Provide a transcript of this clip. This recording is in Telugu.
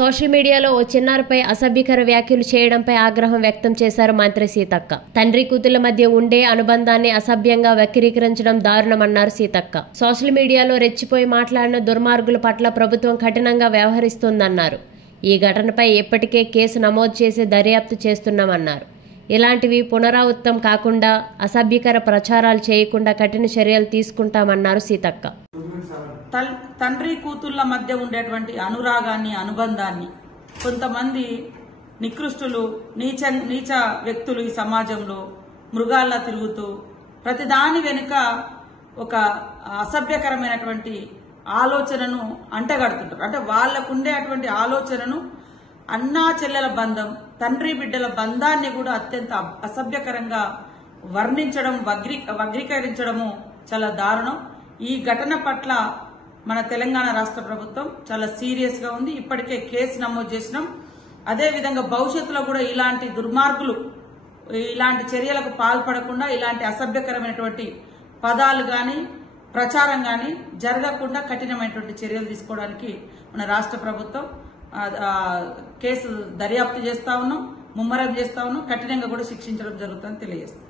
సోషల్ మీడియాలో ఓ చిన్నారిపై అసభ్యకర వ్యాఖ్యలు చేయడంపై ఆగ్రహం వ్యక్తం చేశారు మంత్రి సీతక్క. తండ్రి కూతుళ్ల మధ్య ఉండే అనుబంధాన్ని అసభ్యంగా వక్రీకరించడం దారుణమన్నారు సీతక్క. సోషల్ మీడియాలో రెచ్చిపోయి మాట్లాడిన దుర్మార్గుల పట్ల ప్రభుత్వం కఠినంగా వ్యవహరిస్తోందన్నారు. ఈ ఘటనపై ఇప్పటికే కేసు నమోదు చేసి దర్యాప్తు చేస్తున్నామన్నారు. ఇలాంటివి పునరావృతం కాకుండా అసభ్యకర ప్రచారాలు చేయకుండా కఠిన చర్యలు తీసుకుంటామన్నారు సీతక్క. తండ్రి కూతుళ్ల మధ్య ఉండేటువంటి అనురాగాన్ని, అనుబంధాన్ని కొంతమంది నికృష్టులు, నీచ వ్యక్తులు ఈ సమాజంలో మృగాల్లా తిరుగుతూ ప్రతిదాని వెనుక ఒక అసభ్యకరమైనటువంటి ఆలోచనను అంటగడుతుంటారు. అంటే వాళ్లకుండే అటువంటి ఆలోచనను అన్నా చెల్లెల బంధం, తండ్రి బిడ్డల బంధాన్ని కూడా అత్యంత అసభ్యకరంగా వర్ణించడం, వగ్రీకరించడము చాలా దారుణం. ఈ ఘటన పట్ల మన తెలంగాణ రాష్ట్ర ప్రభుత్వం చాలా సీరియస్ గా ఉంది. ఇప్పటికే కేసు నమోదు చేసినాం. అదేవిధంగా భవిష్యత్తులో కూడా ఇలాంటి దుర్మార్గులు ఇలాంటి చర్యలకు పాల్పడకుండా, ఇలాంటి అసభ్యకరమైనటువంటి పదాలు గాని ప్రచారం గాని జరగకుండా కఠినమైనటువంటి చర్యలు తీసుకోవడానికి మన రాష్ట్ర ప్రభుత్వం కేసు దర్యాప్తు చేస్తా ఉన్నాం, ముమ్మరం చేస్తా ఉన్నాం, కఠినంగా కూడా శిక్షించడం జరుగుతుందని తెలియజేస్తాం.